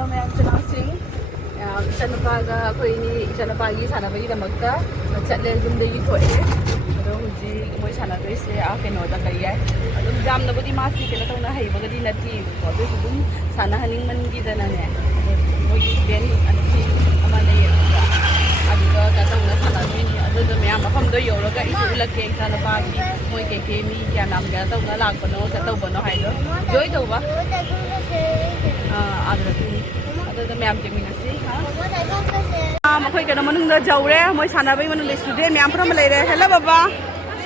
Hello ma'am, Chanasing. Ichanupaga akoini ichanupagi sanabagidamagta chatle yumdagi thoe. Ado hujik moi sanadrise a kenoda kariya. Adum jamnabudi masi kena tawna haibagadi nati ko be dum sanahaning mangidana ne. Moi ben anasi amane ya. Aduga katawna sanadini adu ma'am mafamdo yoroga isu ulake ichanupagi moi keke mi kya nam ga tawna lakbano tatawbano haido. Joy tawba. Ada ma'am jeminasi ha मखोई के Manang the जाउरे मोय सानाबई मन ले student ma'am from ले रे hello बाबा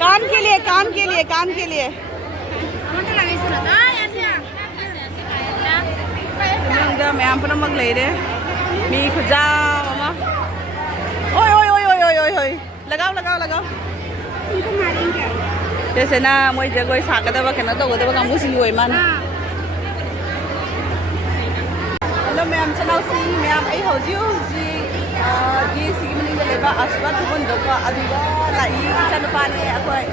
काम के लिए Manang the ma'am from मग ले रे मी खुजा मामा ओय ओय ओय ओय ओय ओय लगाओ जैसे ना मोय जगोय सागदबा केना तगदबा कामु सिलुय मान हेलो मैम चनाउसी मैम आई हौजी ये सिगी मनिंग लेबा असवा तुबन दको अदुगा लाई चनपाने अखोय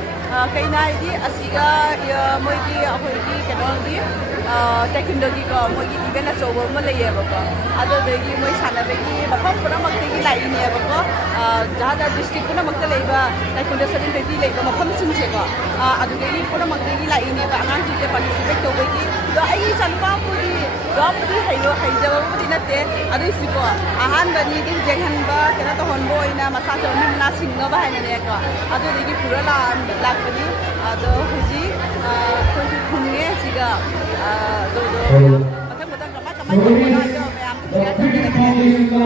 कइनाइदि असिगा मोइगी अखोयगी केनोगी टेक्नोलॉजी को मोइगी इवेंट अचोबो म लेयेबको अदोदगी मोइ सानाबेगी मफम पुरामक्तेगी लाइनेबको जहादा डिस्ट्रिक्ट पुरामक्ते लेबा ताइकुंडा 750 लेबा मफम सिंसेको अदुगेगी पुरामक्तेगी लाइनेबा आंगांजिके पार्टिसिपेट तोबेगी दो आई चनपापुरी दोपुरी हैरो हैजबबुदी नते अदुसिको अहानबनी दिन जेंहनबा केना तो होनबोइना मसाजो मिमना सिंगबा हैनेको अदुदगी पुरा लाकबनी अदो हुजी खुजी खुंगे सिगा दो मतम कमा दो मैम सिगा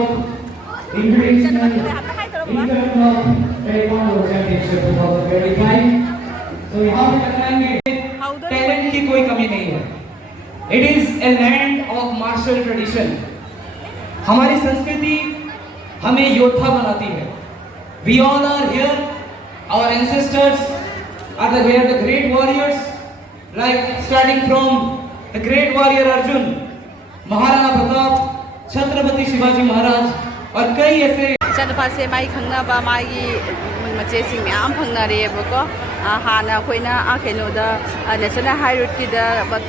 तो यहाँ पे लगाएंगे टैलेंट की कोई कमी नहीं है it is a land of martial tradition हमारी संस्कृति हमें योद्धा बनाती है we all are here our ancestors are the great warriors like starting from the great warrior Arjun Maharana Pratap Chhatrapati Shivaji Maharaj और कई ऐसे चनपासे माई खंगनाबा माई मचेसिंग मैम फंगनारेबको हाना अखोइना केनोदा नेशनल हाई रोड की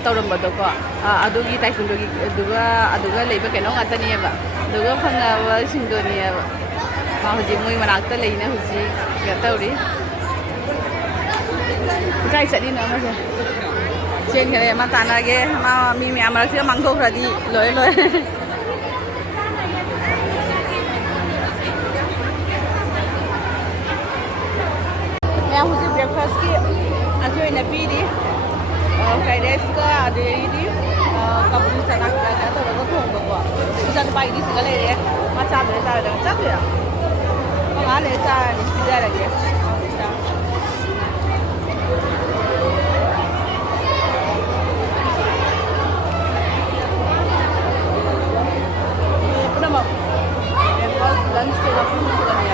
तौरम्बदको अदुगी ताइकुंडोगी अदुगा लेबा केनो गातनीबा अदुगा फंगनाबा सिंदोनीबा मा हुजी मोइ मनाक्ता लेना हुजी गतौरी काय चलिना मसे चेन करे मा तानागे मा मी मैम रसिया मांगथोख्रादी लोय ब्रेकफास्ट की अजय नपीदी फ्राइड राइस का अदेदी कबूली चना का तो लोग थोंबको इजन पाइदी सिगले रे मा चाले चाले चाले मा ले चाले पिजा लगे पुनः ब्रेकफास्ट लंच के वक्त में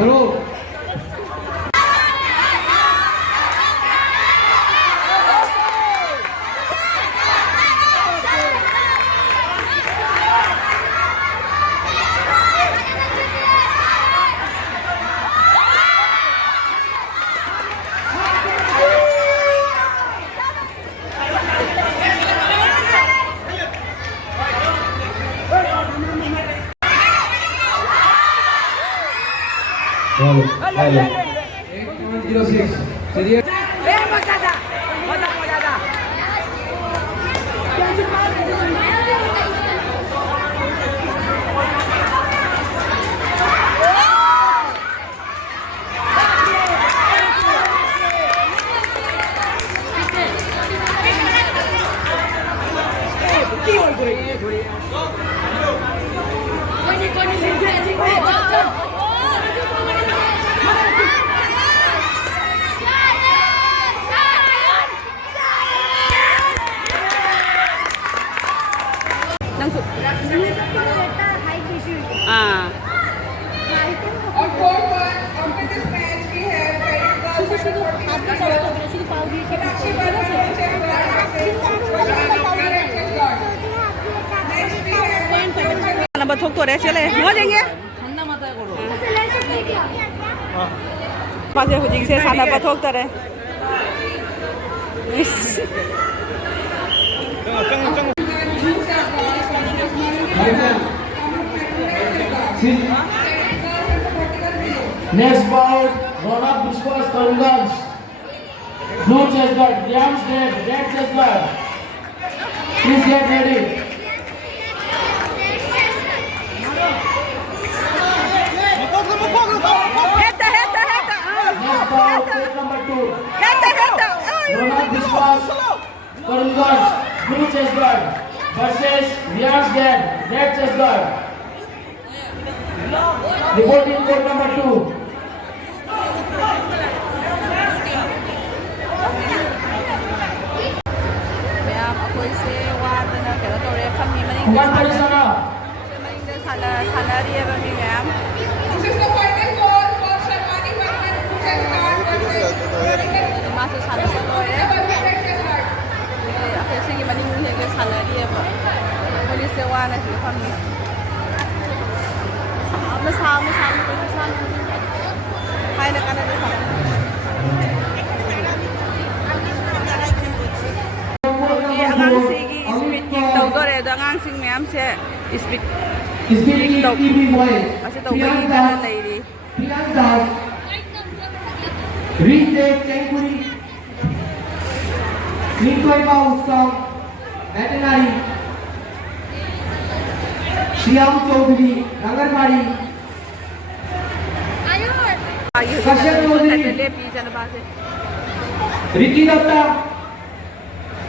बोलो हेलो 8.06 चलिए और for this match we have Sakshi Verma, next we have number थोक तो रहे चले हो जाएंगे पासे हुजिंग से साना पथोक तरे Next bout, Ronak Biswas Karanganj. Blue chest guard, Priyansh Dev, red chest guard. Please get ready. Next bout, plate number 2. Ronak Biswas Karanganj, blue chest guard versus Priyansh Dev, red chest guard. Reporting court number 2. One Parisana. this is the final call for Sharmani Verma chess card versus Speed Speaking Dog. TV voice. Kasi ito, may ganun lady. Priyanka. Retake Tengpuri. Nikkoi Utsav. Veterinary. Shyam Chaudhary. Rangarmari. Kashyap Chaudhary. Ricky Datta.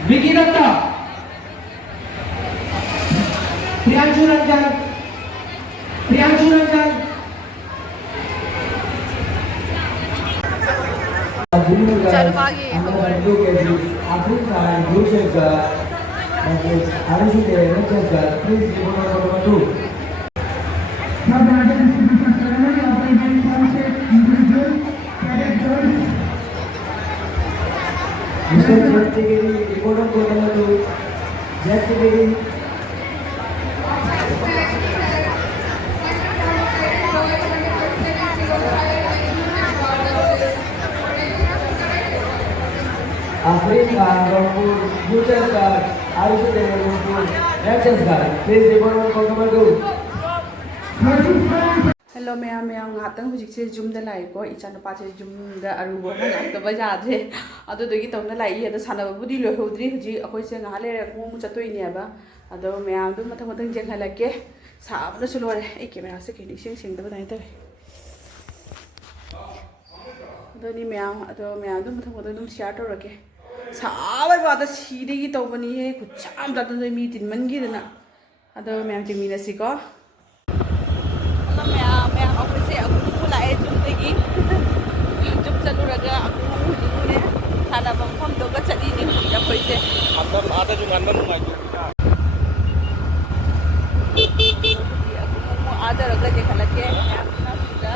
Vicky Datta. Priyanshu Ranjan. Priyanshu Ranjan. Chalo pagi. Afrin Rampur, blue chest guard, Ayush Rampur, red chest guard. Please report on court number 2. Hello ma'am ngатang hujikse zoom da lai ko ichana pa che zoom da arubo ha ngak ba ja the adu dogi tongna lai ya da sana ba budi lo hodri huji akoi se nga le re ko mu chatoi ne ba adu ma'am du mathang mathang jeng halake sa ba su lo re ai camera se ke ni sing sing da ba dai ta adu ni ma'am du mathang mathang dum share to rake sa ba ba da si de gi to bani he ku cham da da mi tin man gi da na adu ma'am jing mi na si ko ma'am office से aku lại chung tegi chung chaluraga aku hujine sana bangpham do ga chali ni hu ya khoise अंदर आधा जो अंदर में आई aku mau ada raga dekha lage apna sudah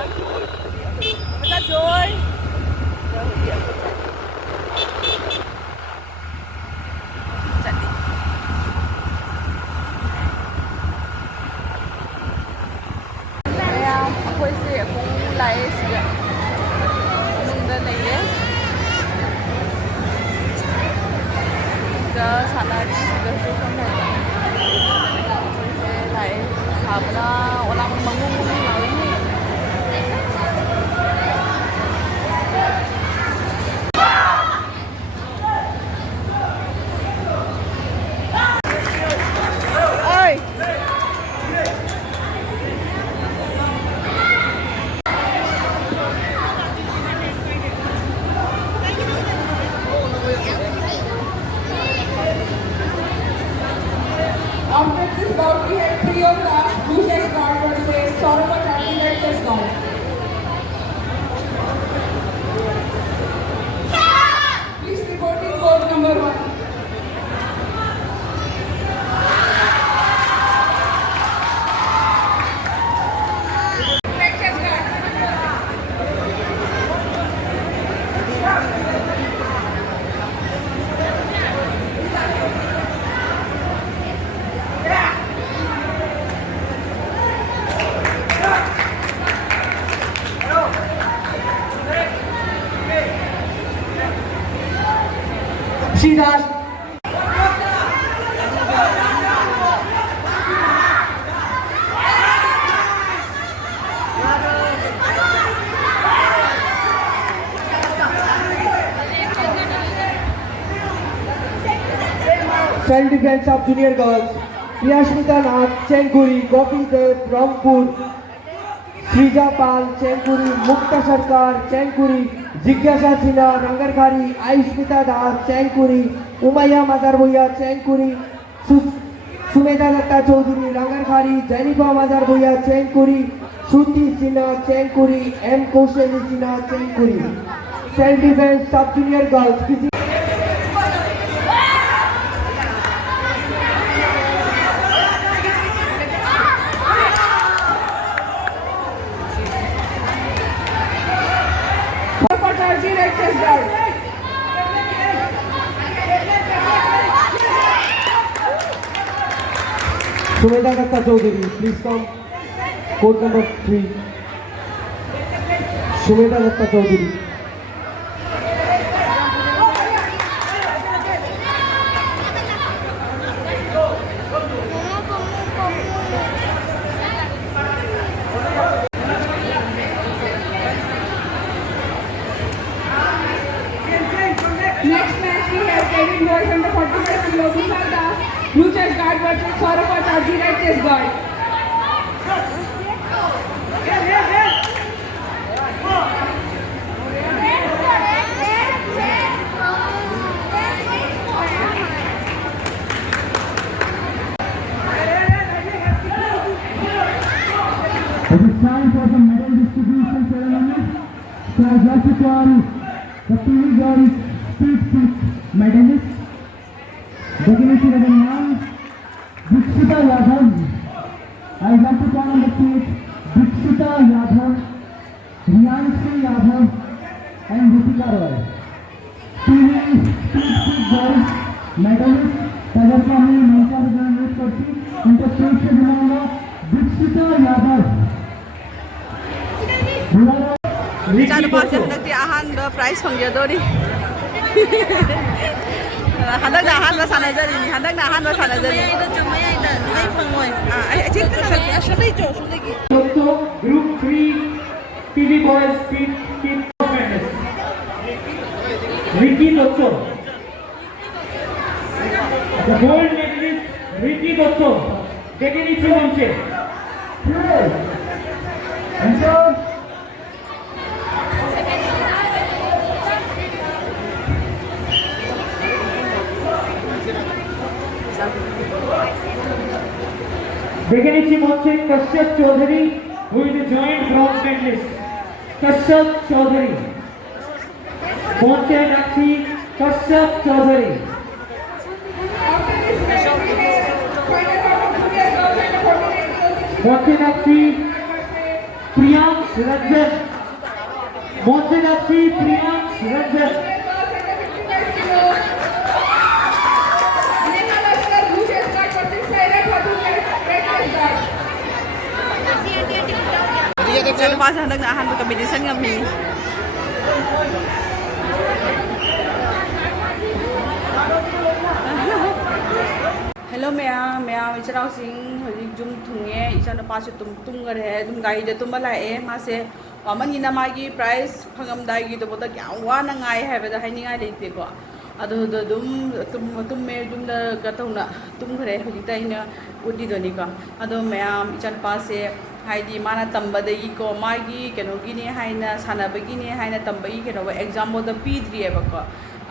Anna Joy. ꯑꯩꯈꯣꯏꯁꯦ ꯑꯃꯨꯛ ꯂꯥꯛꯑꯦ ꯁꯤꯗ ꯃꯅꯨꯡꯗ ꯂꯩꯌꯦ ꯁꯤꯗ ꯁꯥꯟꯅꯔꯤ ꯁꯤꯗꯁꯨ ꯁꯥꯟꯅꯔꯤ ꯑꯩꯈꯣꯏꯁꯦ ꯂꯥꯛꯑꯦ ꯁꯥꯕꯅ ꯑꯣꯂꯥꯡ ꯃꯅꯨꯡ ꯂꯥꯛꯏ After this bout, we had three of the blue chess guard versus Saurabh Acharya red chess guard. Please report in court number 1. Red chess guard. Shiraz. Self defense of junior girls. Priyashmita Nath, Chenkuri, Gopi Dev, Rampur, Srija Pal, Chenkuri, Mukta Sarkar, Chenkuri, Jigyasa Sinha, Rangarkhari, Aishmita Das, Chenkuri, Umaya Mazarboya, Chenkuri, Sumedha Datta Chaudhary, Rangarkhari, Jennifer Mazarboya, Chenkuri, Shruti Sinha, Chenkuri, M. Koshali Sinha, Chenkuri. Self defense sub junior girls. Saurabh Acharya red chess guard. Sumedha Datta Chaudhary, please come. Court number 3. Sumedha Datta Chaudhary. Next match we have David Boys under 47 Lobisha Das, blue chess guard versus Saurabh Acharya red chess guard. It is time for the medal distribution ceremony. So I'd like to call the PV girls speed medalists. Dignity level 9, Dikshita Yadav. I'd like to call on the stage Dikshita Yadav, Riyanshi Yadav, and Ritika Roy. PV speed girls medalists. त्याच्यात आम्ही नौका विधान करतो उनका stage पे बुलाऊंगा दीक्षिता यादव ꯏꯆꯥꯅꯨꯄꯥꯁꯦ ꯍꯟꯗꯛꯇꯤ ꯑꯍꯥꯟꯕ prize ꯐꯪꯖꯗꯣꯔꯤ ꯍꯟꯗꯛꯅ ꯑꯍꯥꯟꯕ ꯁꯥꯟꯅꯖꯔꯤꯅꯤ Group 3 PV Boys Speed Kick Madness. Ricky Dotto. The gold medalist Ricky Dotto. Taking it from Monche. Begenichi Monche Kashyap Chaudhary, who is a joint bronze medalist. Kashyap Chaudhary. Monche Nakshi Kashyap Chaudhary. Monche Nakshi Priyank Ranjan. Monsinapsi Priyansh Ranjan. Neha Laskar, blue chest guard versus Saira Khatu, red chest guard. Ichana pa sa handag na ahan competition nga mi. Hello ma'am इचना सिंह हजिक जुम थुंगे इचना पासे तुम रे तुम गाड़ी दे तुम लाए मासे वामन गिना मागी प्राइस फंगम दागी तो बोता क्या वाना ngai है बेदा है निगाई लेते को अदो तुम में तुम द कतौना तुम खरे हजिक ताइना उडी दोनी का अदो मैम इचना पासे हाइदी माना तंबदगी को मागी केनोगिनी हाइना सानाबगिनी हाइना तंबगी केनो एग्जाम मोद पीद्री एबको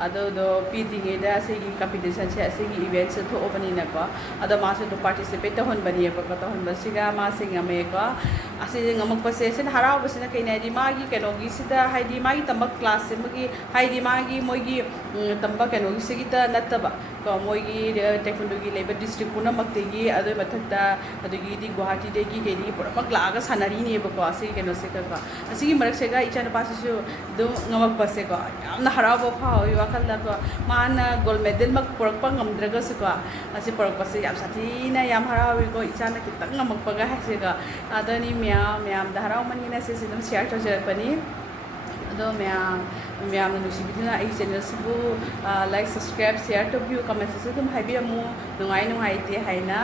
अदो पीद्रीगेदा सेगी कंपटीशन से सेगी इवेंट से थोबनीना को अदो मासे तो पार्टिसिपेट होनबनी एबको तो होनबसिगा मासे ngame ko asi ngamukpase sin haraubasina kainadi magi kenogi sida haidi magi tambak class magi haidi magi moigi tamba kenogi sigita nataba ko moigi technology labor district puna maktegi ado mathakta adugi di guwahati degi kedi pura laga sanari ni bako asi keno se ka asi gi marak se ga ichana pasu do ngamukpase ko yamna harauba phau wakal da ko mana gold medal mak porak pa ngamdraga se ko asi porak pase yam satina yam harawi ko ichana kitang ngamukpaga hase ga adani मैम धाराव मनी ना से सिदम share तो जरपनी अदो मैम नुसिबिदना आई चैनल सिबु लाइक सब्सक्राइब शेयर तो व्यू कमेंट से तुम हाइबी अमु नुंगाई नुंगाई ते हाइना